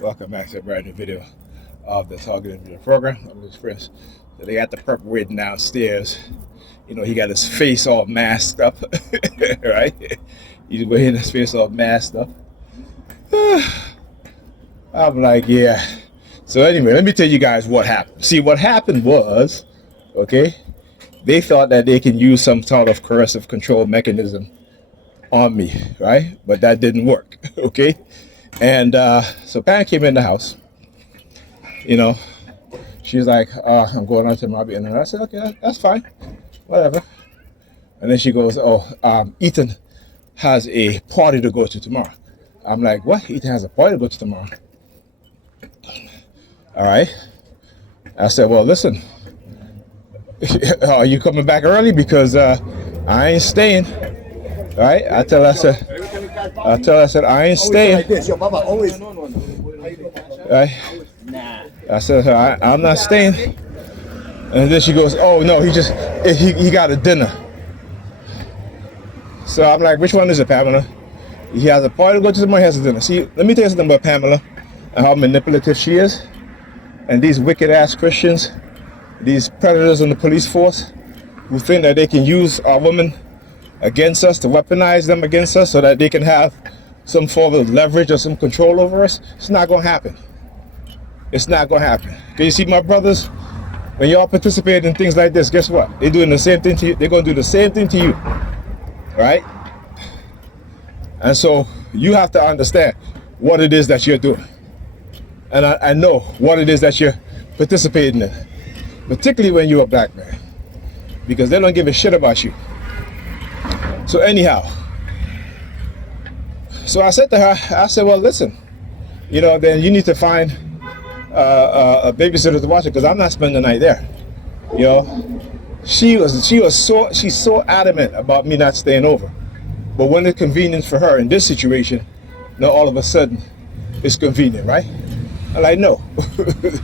Welcome back to a brand new video of the Targeted Video Program. I'm Luke Chris. So they got the perp waiting downstairs. You know, he got his face all masked up, right? He's wearing his face all masked up. I'm like, yeah. So anyway, let me tell you guys what happened. See, what happened was, okay, they thought that they can use some sort of coercive control mechanism on me, right? But that didn't work, okay? And so Pam came in the house, you know, she's like, I'm going out to Robbie. And I said, okay, that's fine, whatever. And then she goes, Ethan has a party to go to tomorrow. I'm like, what? Ethan has a party to go to tomorrow? All right. I said, well, listen, are you coming back early? Because I ain't staying. All right. I tell her, I said, I ain't staying. Right? I said, I'm not staying. And then she goes, oh no, he got a dinner. So I'm like, which one is it, Pamela? He has a party to go to tomorrow, he has a dinner. See, let me tell you something about Pamela and how manipulative she is. And these wicked ass Christians, these predators in the police force who think that they can use our women against us, to weaponize them against us so that they can have some form of leverage or some control over us. It's not going to happen. It's not going to happen. Can you see, my brothers? When y'all participate in things like this, guess what? They're doing the same thing to you. They're going to do the same thing to you. Right? And so you have to understand what it is that you're doing. And I know what it is that you're participating in. Particularly when you're a black man. Because they don't give a shit about you. So anyhow, so I said to her, I said, well, listen, you know, then you need to find a babysitter to watch it because I'm not spending the night there. You know, she's so adamant about me not staying over. But when it's convenient for her in this situation, now all of a sudden it's convenient, right? I'm like, no,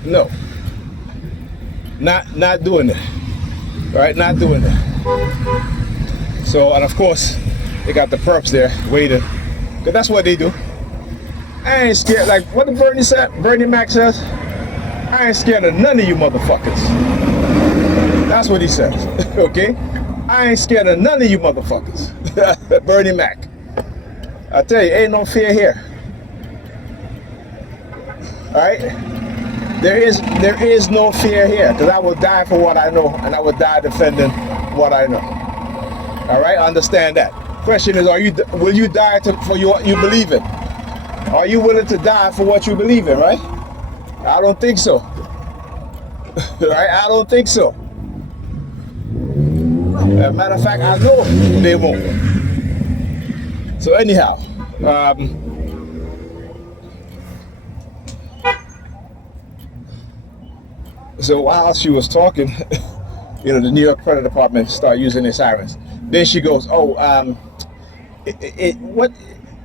no, not doing it, right? Not doing it. So, and of course, they got the perps there waiting, because that's what they do. I ain't scared, like what did Bernie Mac says, I ain't scared of none of you motherfuckers. That's what he says, okay? I ain't scared of none of you motherfuckers. Bernie Mac. I tell you, ain't no fear here. All right? There is no fear here, because I will die for what I know, and I will die defending what I know. All right, understand that. Question is, will you die for what you believe in? Are you willing to die for what you believe in, right? I don't think so. Right? I don't think so. As a matter of fact, I know they won't. So anyhow, so while she was talking, you know, the New York Credit Department started using their sirens. Then she goes, who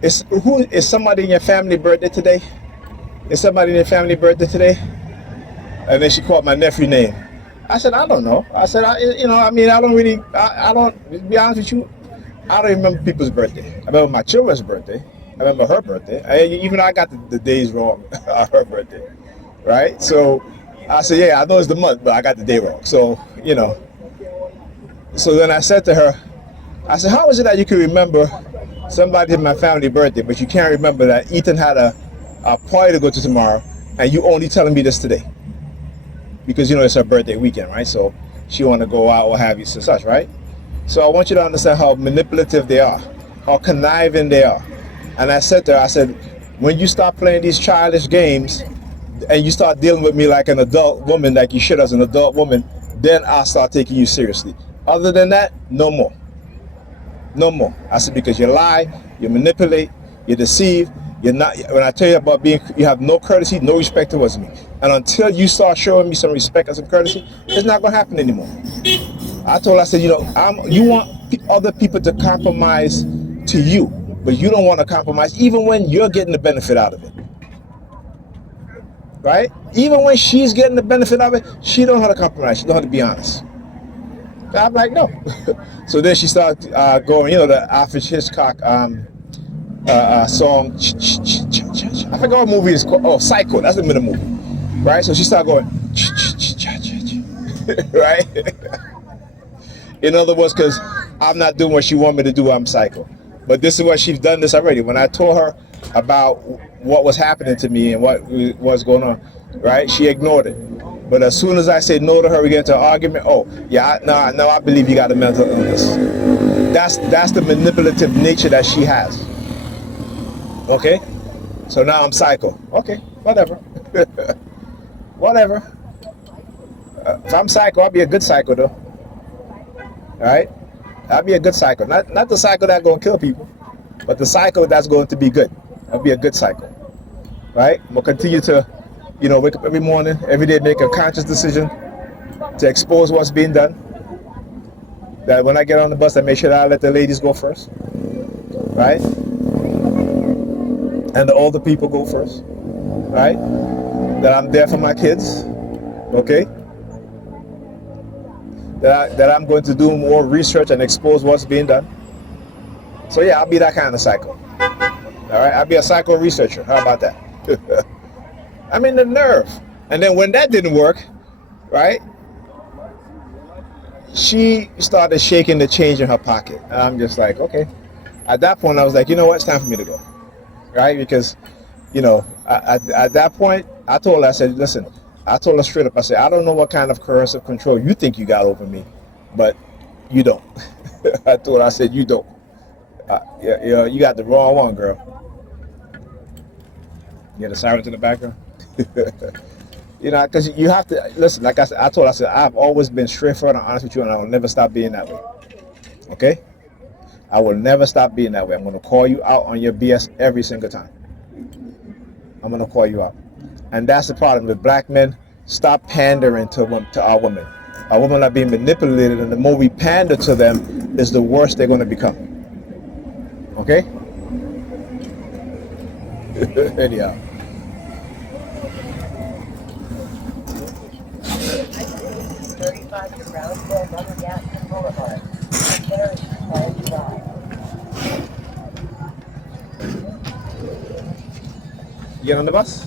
is somebody in your family birthday today? Is somebody in your family birthday today? And then she called my nephew name. I said, I don't know. I said, I don't, to be honest with you, I don't remember people's birthday. I remember my children's birthday. I remember her birthday. Even though I got the days wrong, her birthday, right? So I said, yeah, I know it's the month, but I got the day wrong. So, you know. So then I said to her, I said, how is it that you can remember somebody in my family birthday, but you can't remember that Ethan had a party to go to tomorrow, and you only telling me this today? Because, you know, it's her birthday weekend, right? So she want to go out or have you such, right? So I want you to understand how manipulative they are, how conniving they are. And I said to her, I said, when you start playing these childish games and you start dealing with me like an adult woman, like you should as an adult woman, then I'll start taking you seriously. Other than that, no more. No more. I said, because you lie, you manipulate, you deceive, you're not, when I tell you about you have no courtesy, no respect towards me. And until you start showing me some respect and some courtesy, it's not going to happen anymore. I told her, I said, you know, you want other people to compromise to you, but you don't want to compromise even when you're getting the benefit out of it. Right? Even when she's getting the benefit of it, she don't know how to compromise. She don't know how to be honest. I'm like, no. So then she started going, you know, the Alfred Hitchcock song, I forgot what movie it's called. Oh, Psycho. That's the name of the movie, right? So she started going, right? In other words, because I'm not doing what she wanted me to do, I'm psycho. But this is what she's done this already. When I told her about what was happening to me and what was going on, right? She ignored it. But as soon as I say no to her, we get into an argument. Oh, yeah, no, I believe you got a mental illness. That's the manipulative nature that she has. Okay? So now I'm psycho. Okay, whatever. Whatever. If I'm psycho, I'll be a good psycho though. All right? I'll be a good psycho. Not the psycho that's going to kill people, but the psycho that's going to be good. I'll be a good psycho. Right? We'll continue to, wake up every morning, every day, make a conscious decision to expose what's being done. That when I get on the bus, I make sure that I let the ladies go first. Right? And the older people go first. Right? That I'm there for my kids. Okay? That I'm going to do more research and expose what's being done. So yeah, I'll be that kind of psycho. All right, I'll be a psycho researcher. How about that? I mean, the nerve. And then when that didn't work, right, she started shaking the change in her pocket. And I'm just like, okay. At that point, I was like, you know what, it's time for me to go. Right, because, at that point, I told her, I said, listen, I told her straight up, I said, I don't know what kind of coercive control you think you got over me, but you don't. I told her, I said, you don't. Yeah, you got the wrong one, girl. You hear the sirens in the background? Because you have to, listen, like I said, I said, I've always been straightforward and honest with you, and I will never stop being that way. Okay? I will never stop being that way. I'm going to call you out on your BS every single time. I'm going to call you out. And that's the problem with black men. Stop pandering to our women. Our women are being manipulated, and the more we pander to them, is the worse they're going to become. Okay? Anyhow. You get on the bus?